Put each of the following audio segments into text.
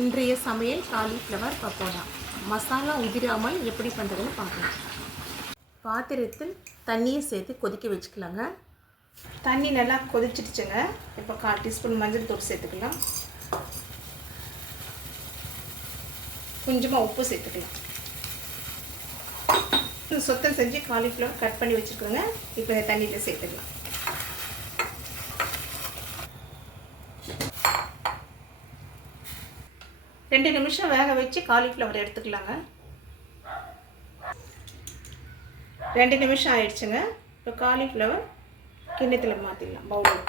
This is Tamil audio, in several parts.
இன்றைய சமையல் காலிஃப்ளவர் பக்கோடா. மசாலா உதிராமல் எப்படி பண்ணுறதுன்னு பார்க்கலாம். பாத்திரத்தில் தண்ணியை சேர்த்து கொதிக்க வச்சுக்கலாங்க. தண்ணி நல்லா கொதிச்சிடுச்சுங்க. இப்போ 1/4 டீஸ்பூன் மஞ்சள் தூள் சேர்த்துக்கலாம். கொஞ்சமாக உப்பு சேர்த்துக்கலாம். சுத்தம் செஞ்சு காலிஃப்ளவர் கட் பண்ணி வச்சுருக்கோங்க. இப்போ இந்த தண்ணியில் சேர்த்துக்கலாம். ரெண்டு நிமிஷம் வேக வச்சு காலிஃப்ளவர் எடுத்துக்கலாங்க. 2 நிமிஷம் ஆயிடுச்சுங்க. இப்போ காலிஃப்ளவர் கிண்ணத்தில் மாற்றிடலாம். பவுல்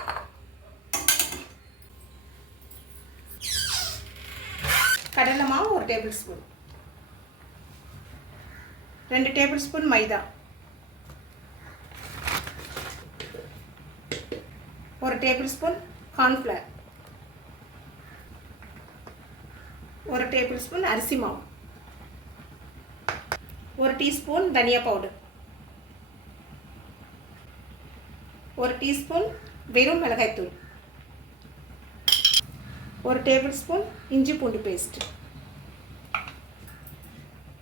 கடலை மாவு 1 டேபிள் ஸ்பூன், 2 டேபிள் ஸ்பூன் மைதா, 1 table spoon cornflour, 1 table spoon அரிசி மாவு, 1 டீஸ்பூன் தனியா பவுடர், 1 டீஸ்பூன் வெறும் மிளகாய்த்தூள், 1 டேபிள் ஸ்பூன் இஞ்சி பூண்டு பேஸ்ட்.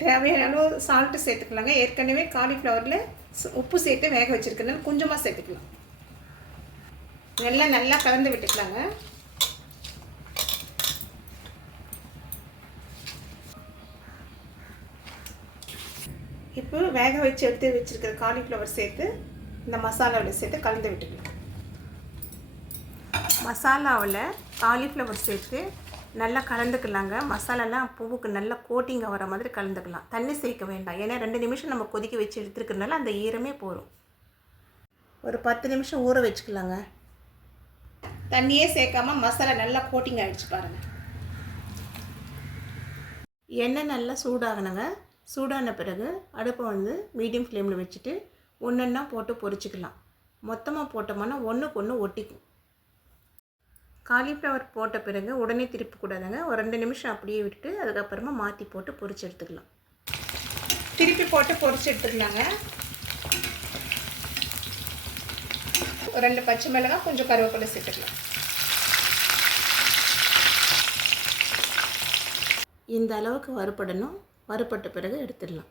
தேவையான அளவு சால்ட்டு சேர்த்துக்கலாங்க. ஏற்கனவே காலிஃப்ளவரில் உப்பு சேர்த்து வேக வச்சுருக்கனால கொஞ்சமாக சேர்த்துக்கலாம். நல்லா கலந்து விட்டுக்கலாங்க. இப்போ வேக வச்சு எடுத்து வச்சுருக்கிற காலிஃப்ளவர் சேர்த்து இந்த மசாலாவில் சேர்த்து கலந்து விட்டுக்கலாம். மசாலாவில் காலிஃப்ளவர் சேர்த்து நல்லா கலந்துக்கலாங்க. மசாலாலாம் பூவுக்கு நல்லா கோட்டிங்காக வர மாதிரி கலந்துக்கலாம். தண்ணி சேர்க்க வேண்டாம். ஏன்னா 2 நிமிஷம் நம்ம கொதிக்க வச்சு எடுத்துருக்கனால அந்த ஈரமே போகும். ஒரு 10 நிமிஷம் ஊற வச்சுக்கலாங்க. தண்ணியே சேர்க்காம மசாலா நல்லா கோட்டிங் ஆகிடுச்சு பாருங்கள். எண்ணெய் நல்லா சூடாகணுங்க. சூடான பிறகு அடுப்பை மீடியம் ஃப்ளேமில் வச்சுட்டு ஒன்றா போட்டு பொரிச்சிக்கலாம். மொத்தமாக போட்டோம்னா ஒன்றுக்கு ஒன்று ஒட்டிக்கும். காலிஃப்ளவர் போட்ட பிறகு உடனே திருப்பக்கூடாதுங்க. ஒரு 2 நிமிஷம் அப்படியே விட்டுட்டு அதுக்கப்புறமா மாற்றி போட்டு பொரிச்சு எடுத்துக்கலாம். திருப்பி போட்டு பொரிச்சு எடுத்துக்கலாங்க. 2 பச்சை மிளகாய், கொஞ்சம் கருவேப்பிலை சேர்த்துக்கலாம். இந்த அளவுக்கு வறுபடணும். வறுபட்ட பிறகு எடுத்துடலாம்.